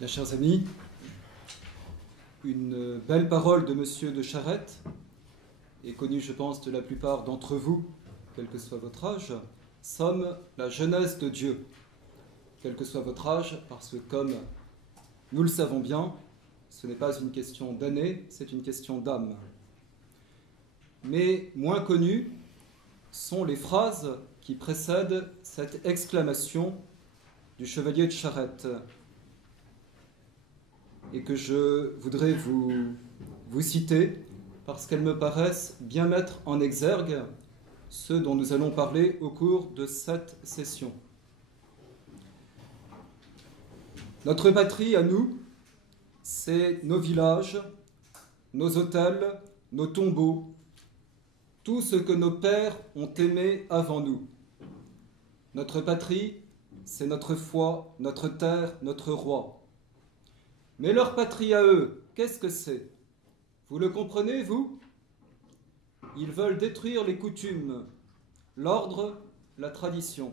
Bien, chers amis, une belle parole de Monsieur de Charette est connue, je pense, de la plupart d'entre vous, quel que soit votre âge. Sommes la jeunesse de Dieu, quel que soit votre âge, parce que comme nous le savons bien, ce n'est pas une question d'année, c'est une question d'âme. Mais moins connues sont les phrases qui précèdent cette exclamation du chevalier de Charette, et que je voudrais vous citer parce qu'elles me paraissent bien mettre en exergue ce dont nous allons parler au cours de cette session. Notre patrie à nous, c'est nos villages, nos hôtels, nos tombeaux, tout ce que nos pères ont aimé avant nous. Notre patrie, c'est notre foi, notre terre, notre roi. Mais leur patrie à eux, qu'est-ce que c'est? Vous le comprenez, vous? Ils veulent détruire les coutumes, l'ordre, la tradition.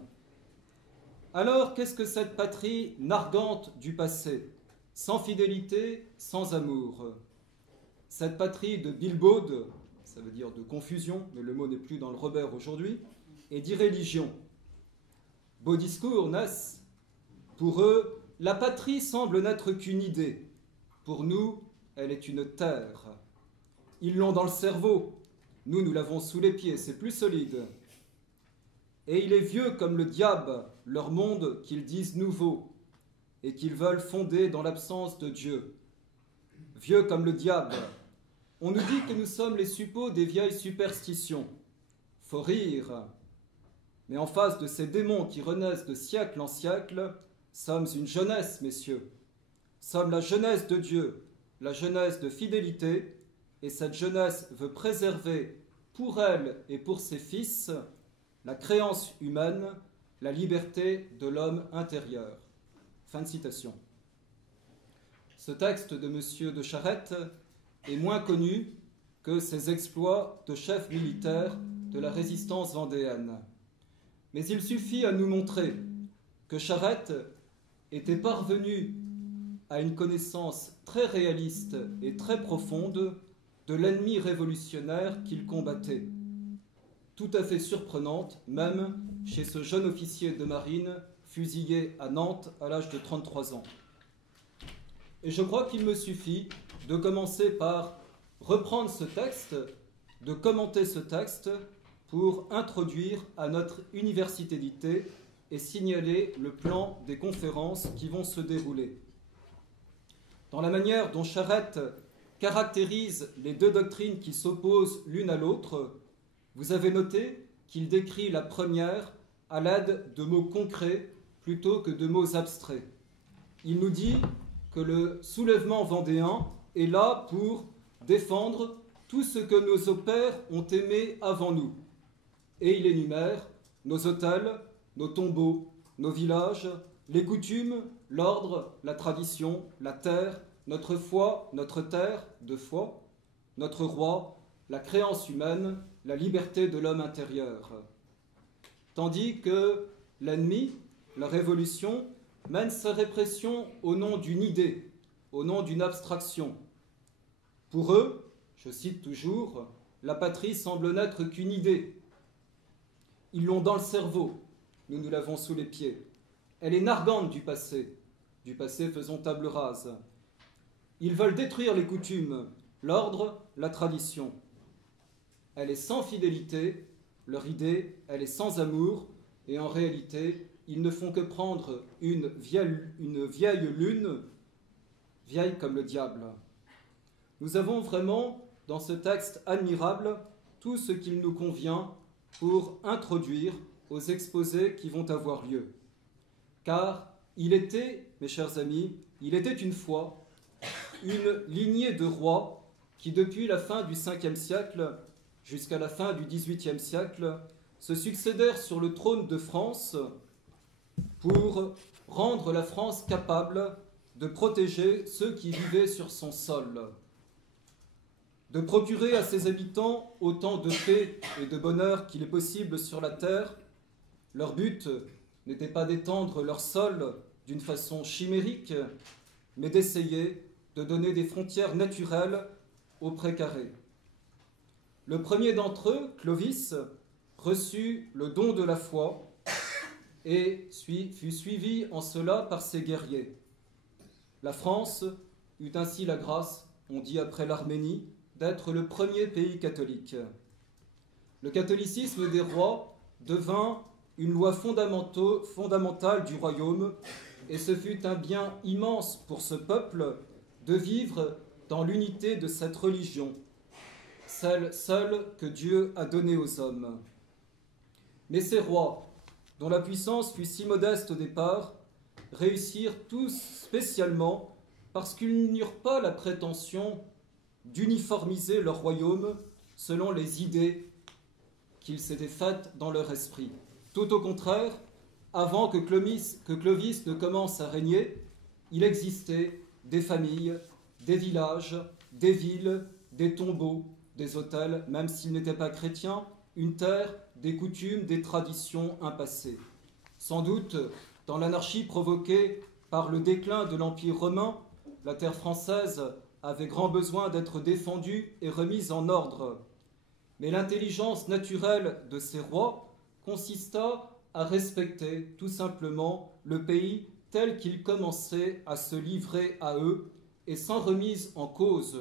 Alors, qu'est-ce que cette patrie narguante du passé, sans fidélité, sans amour? Cette patrie de bilbaude, ça veut dire de confusion, mais le mot n'est plus dans le Robert aujourd'hui, et d'irréligion. Beau discours, n'est-ce? Pour eux, la patrie semble n'être qu'une idée. Pour nous, elle est une terre. Ils l'ont dans le cerveau. Nous l'avons sous les pieds, c'est plus solide. Et il est vieux comme le diable, leur monde qu'ils disent nouveau, et qu'ils veulent fonder dans l'absence de Dieu. Vieux comme le diable. On nous dit que nous sommes les suppôts des vieilles superstitions. Faut rire. Mais en face de ces démons qui renaissent de siècle en siècle, sommes une jeunesse, messieurs. Sommes la jeunesse de Dieu, la jeunesse de fidélité, et cette jeunesse veut préserver pour elle et pour ses fils la créance humaine, la liberté de l'homme intérieur. Fin de citation. Ce texte de M. de Charette est moins connu que ses exploits de chef militaire de la résistance vendéenne. Mais il suffit à nous montrer que Charette était parvenu à une connaissance très réaliste et très profonde de l'ennemi révolutionnaire qu'il combattait, tout à fait surprenante même chez ce jeune officier de marine fusillé à Nantes à l'âge de 33 ans. Et je crois qu'il me suffit de commencer par reprendre ce texte, de commenter ce texte pour introduire à notre université d'été et signaler le plan des conférences qui vont se dérouler. Dans la manière dont Charette caractérise les deux doctrines qui s'opposent l'une à l'autre, vous avez noté qu'il décrit la première à l'aide de mots concrets plutôt que de mots abstraits. Il nous dit que le soulèvement vendéen est là pour défendre tout ce que nos pères ont aimé avant nous. Et il énumère nos hôtels, nos tombeaux, nos villages, les coutumes, l'ordre, la tradition, la terre, notre foi, notre terre de foi, notre roi, la créance humaine, la liberté de l'homme intérieur. Tandis que l'ennemi, la révolution, mène sa répression au nom d'une idée, au nom d'une abstraction. Pour eux, je cite toujours, la patrie semble n'être qu'une idée. Ils l'ont dans le cerveau, nous l'avons sous les pieds. Elle est narguante du passé faisons table rase. Ils veulent détruire les coutumes, l'ordre, la tradition. Elle est sans fidélité, leur idée, elle est sans amour, et en réalité, ils ne font que prendre une vieille lune, vieille comme le diable. Nous avons vraiment, dans ce texte admirable, tout ce qu'il nous convient pour introduire aux exposés qui vont avoir lieu. Car il était, mes chers amis, il était une fois une lignée de rois qui, depuis la fin du 5e siècle jusqu'à la fin du 18e siècle, se succédèrent sur le trône de France pour rendre la France capable de protéger ceux qui vivaient sur son sol, de procurer à ses habitants autant de paix et de bonheur qu'il est possible sur la terre. Leur but n'était pas d'étendre leur sol d'une façon chimérique, mais d'essayer de donner des frontières naturelles aux précarés. Le premier d'entre eux, Clovis, reçut le don de la foi et fut suivi en cela par ses guerriers. La France eut ainsi la grâce, on dit après l'Arménie, d'être le premier pays catholique. Le catholicisme des rois devint une loi fondamentale du royaume, et ce fut un bien immense pour ce peuple de vivre dans l'unité de cette religion, celle seule que Dieu a donnée aux hommes. Mais ces rois, dont la puissance fut si modeste au départ, réussirent tous spécialement parce qu'ils n'eurent pas la prétention d'uniformiser leur royaume selon les idées qu'ils s'étaient faites dans leur esprit. Tout au contraire, avant que Clovis ne commence à régner, il existait des familles, des villages, des villes, des tombeaux, des autels, même s'ils n'étaient pas chrétiens, une terre, des coutumes, des traditions, un passé. Sans doute, dans l'anarchie provoquée par le déclin de l'Empire romain, la terre française avait grand besoin d'être défendue et remise en ordre. Mais l'intelligence naturelle de ces rois consista à respecter tout simplement le pays tel qu'il commençait à se livrer à eux et sans remise en cause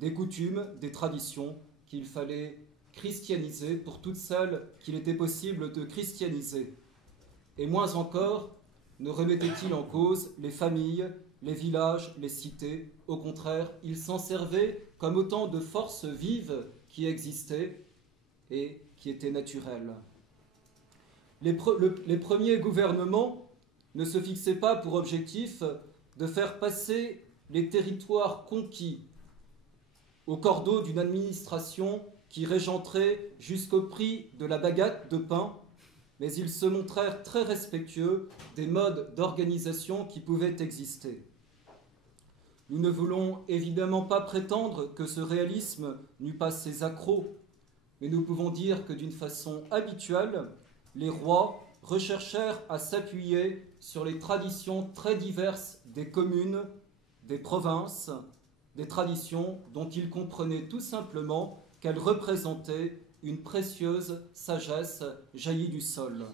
des coutumes, des traditions qu'il fallait christianiser pour toutes celles qu'il était possible de christianiser. Et moins encore, ne remettait-il en cause les familles, les villages, les cités. Au contraire, il s'en servait comme autant de forces vives qui existaient et qui étaient naturelles. Les premiers gouvernements ne se fixaient pas pour objectif de faire passer les territoires conquis au cordeau d'une administration qui régenterait jusqu'au prix de la baguette de pain, mais ils se montrèrent très respectueux des modes d'organisation qui pouvaient exister. Nous ne voulons évidemment pas prétendre que ce réalisme n'eût pas ses accros, mais nous pouvons dire que d'une façon habituelle, les rois recherchèrent à s'appuyer sur les traditions très diverses des communes, des provinces, des traditions dont ils comprenaient tout simplement qu'elles représentaient une précieuse sagesse jaillie du sol.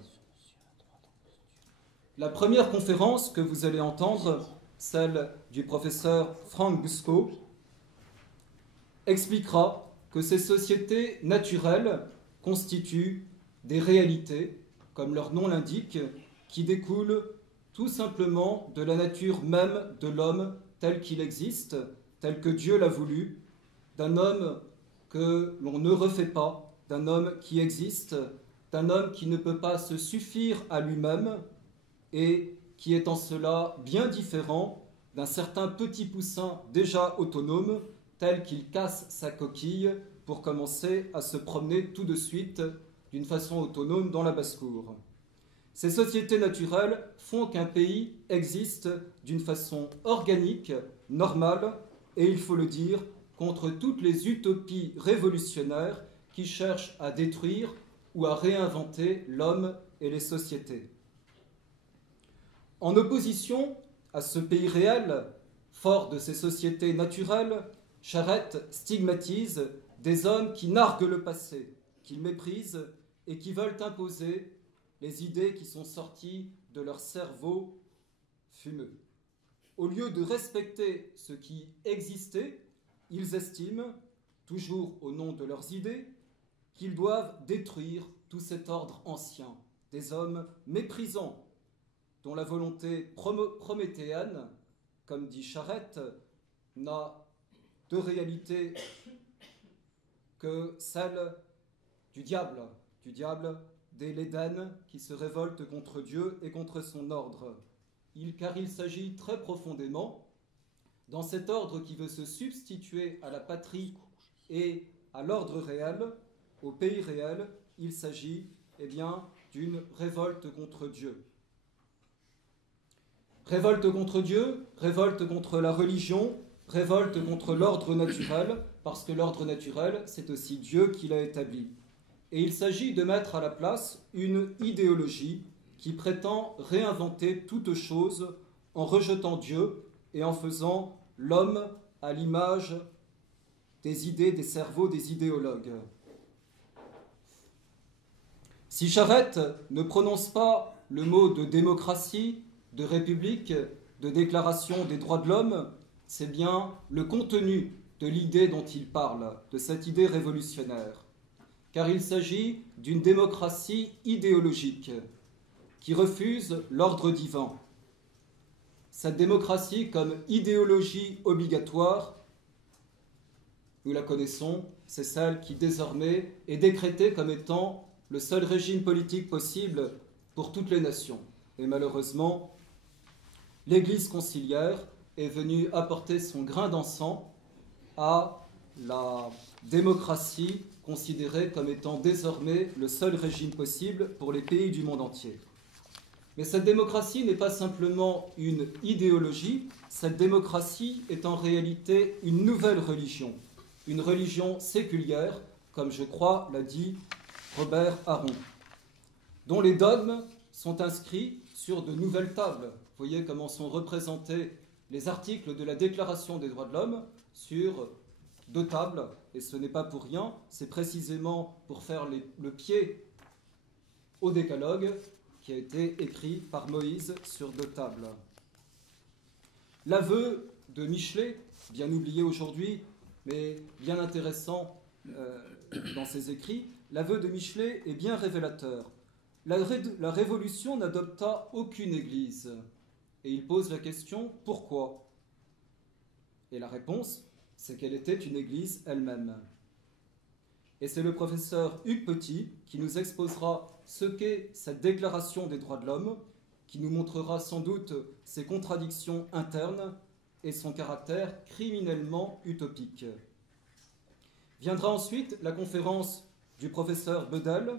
La première conférence que vous allez entendre, celle du professeur Franck Busco, expliquera que ces sociétés naturelles constituent des réalités, comme leur nom l'indique, qui découlent tout simplement de la nature même de l'homme tel qu'il existe, tel que Dieu l'a voulu, d'un homme que l'on ne refait pas, d'un homme qui existe, d'un homme qui ne peut pas se suffire à lui-même et qui est en cela bien différent d'un certain petit poussin déjà autonome, tel qu'il casse sa coquille pour commencer à se promener tout de suite d'une façon autonome dans la basse-cour. Ces sociétés naturelles font qu'un pays existe d'une façon organique, normale, et il faut le dire, contre toutes les utopies révolutionnaires qui cherchent à détruire ou à réinventer l'homme et les sociétés. En opposition à ce pays réel, fort de ces sociétés naturelles, Charette stigmatise des hommes qui narguent le passé, qu'ils méprisent et qui veulent imposer les idées qui sont sorties de leur cerveau fumeux. Au lieu de respecter ce qui existait, ils estiment, toujours au nom de leurs idées, qu'ils doivent détruire tout cet ordre ancien, des hommes méprisants, dont la volonté prométhéenne, comme dit Charette, n'a de réalité que celle du diable dès l'Éden qui se révolte contre Dieu et contre son ordre. Car il s'agit très profondément, dans cet ordre qui veut se substituer à la patrie et à l'ordre réel, au pays réel, il s'agit d'une révolte contre Dieu. Révolte contre Dieu, révolte contre la religion, révolte contre l'ordre naturel, parce que l'ordre naturel, c'est aussi Dieu qui l'a établi. Et il s'agit de mettre à la place une idéologie qui prétend réinventer toute chose en rejetant Dieu et en faisant l'homme à l'image des idées, des cerveaux, des idéologues. Si Charette ne prononce pas le mot de démocratie, de république, de déclaration des droits de l'homme, c'est bien le contenu de l'idée dont il parle, de cette idée révolutionnaire. Car il s'agit d'une démocratie idéologique qui refuse l'ordre divin. Cette démocratie comme idéologie obligatoire, nous la connaissons, c'est celle qui désormais est décrétée comme étant le seul régime politique possible pour toutes les nations. Et malheureusement, l'Église conciliaire est venue apporter son grain d'encens à la démocratie considérée comme étant désormais le seul régime possible pour les pays du monde entier. Mais cette démocratie n'est pas simplement une idéologie, cette démocratie est en réalité une nouvelle religion, une religion séculière, comme je crois l'a dit Robert Aron, dont les dogmes sont inscrits sur de nouvelles tables. Vous voyez comment sont représentés les articles de la Déclaration des droits de l'homme sur 2 tables, et ce n'est pas pour rien, c'est précisément pour faire le pied au décalogue qui a été écrit par Moïse sur 2 tables. L'aveu de Michelet, bien oublié aujourd'hui, mais bien intéressant dans ses écrits, l'aveu de Michelet est bien révélateur. La Révolution n'adopta aucune église. Et il pose la question, pourquoi? Et la réponse, c'est qu'elle était une église elle-même. Et c'est le professeur Hugues Petit qui nous exposera ce qu'est cette déclaration des droits de l'homme, qui nous montrera sans doute ses contradictions internes et son caractère criminellement utopique. Viendra ensuite la conférence du professeur Bedel,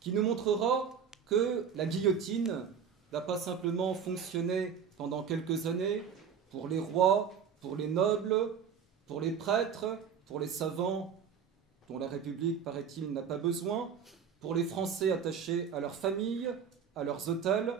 qui nous montrera que la guillotine n'a pas simplement fonctionné pendant quelques années pour les rois, pour les nobles, pour les prêtres, pour les savants, dont la République, paraît-il, n'a pas besoin, pour les Français attachés à leurs familles, à leurs hôtels,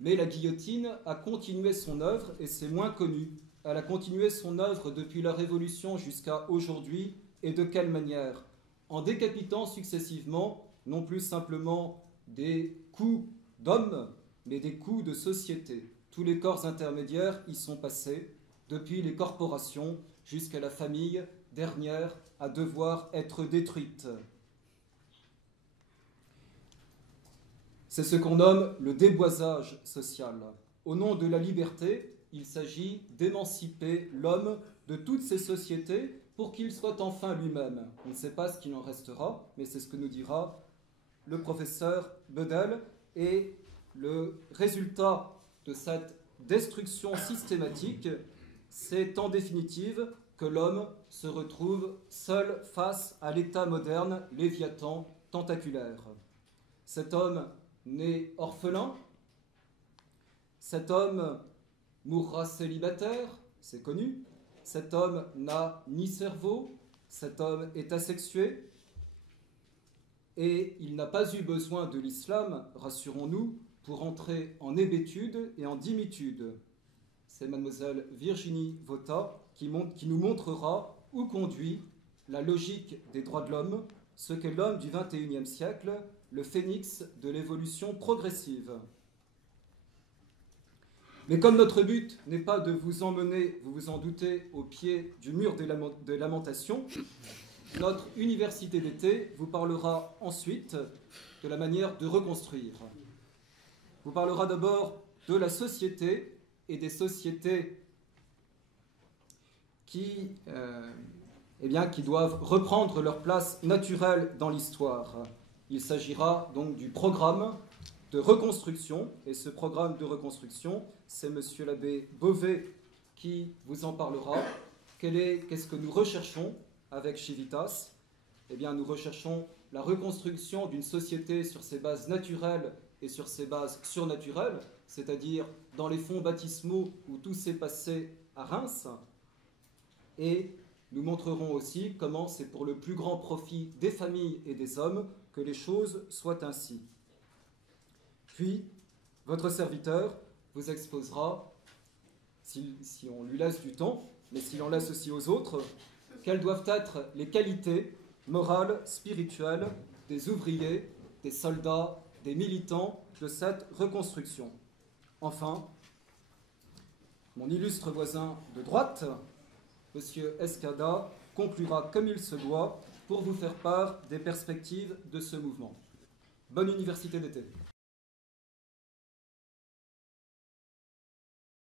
mais la guillotine a continué son œuvre, et c'est moins connu. Elle a continué son œuvre depuis la Révolution jusqu'à aujourd'hui, et de quelle manière? En décapitant successivement, non plus simplement des coups d'hommes, mais des coups de société. Tous les corps intermédiaires y sont passés, depuis les corporations jusqu'à la famille, dernière à devoir être détruite. C'est ce qu'on nomme le déboisage social. Au nom de la liberté, il s'agit d'émanciper l'homme de toutes ces sociétés pour qu'il soit enfin lui-même. On ne sait pas ce qu'il en restera, mais c'est ce que nous dira le professeur Bedel. Et le résultat de cette destruction systématique, c'est en définitive que l'homme se retrouve seul face à l'état moderne, léviathan, tentaculaire. Cet homme né orphelin, cet homme mourra célibataire, c'est connu, cet homme n'a ni cerveau, cet homme est asexué, et il n'a pas eu besoin de l'islam, rassurons-nous, pour entrer en hébétude et en dimitude. C'est mademoiselle Virginie Vota qui nous montrera où conduit la logique des droits de l'homme, ce qu'est l'homme du XXIe siècle, le phénix de l'évolution progressive. Mais comme notre but n'est pas de vous emmener, vous vous en doutez, au pied du mur des lamentations, notre université d'été vous parlera ensuite de la manière de reconstruire. Vous parlera d'abord de la société et des sociétés qui doivent reprendre leur place naturelle dans l'histoire. Il s'agira donc du programme de reconstruction, et ce programme de reconstruction, c'est M. l'abbé Beauvais qui vous en parlera. Qu'est-ce que nous recherchons avec Civitas? Eh bien, nous recherchons la reconstruction d'une société sur ses bases naturelles et sur ses bases surnaturelles, c'est-à-dire dans les fonds baptismaux où tout s'est passé à Reims. Et nous montrerons aussi comment c'est pour le plus grand profit des familles et des hommes que les choses soient ainsi. Puis, votre serviteur vous exposera si on lui laisse du temps, mais s'il en laisse aussi aux autres, quelles doivent être les qualités morales, spirituelles des ouvriers, des soldats, des militants de cette reconstruction. Enfin, mon illustre voisin de droite, M. Escada, conclura comme il se doit pour vous faire part des perspectives de ce mouvement. Bonne université d'été.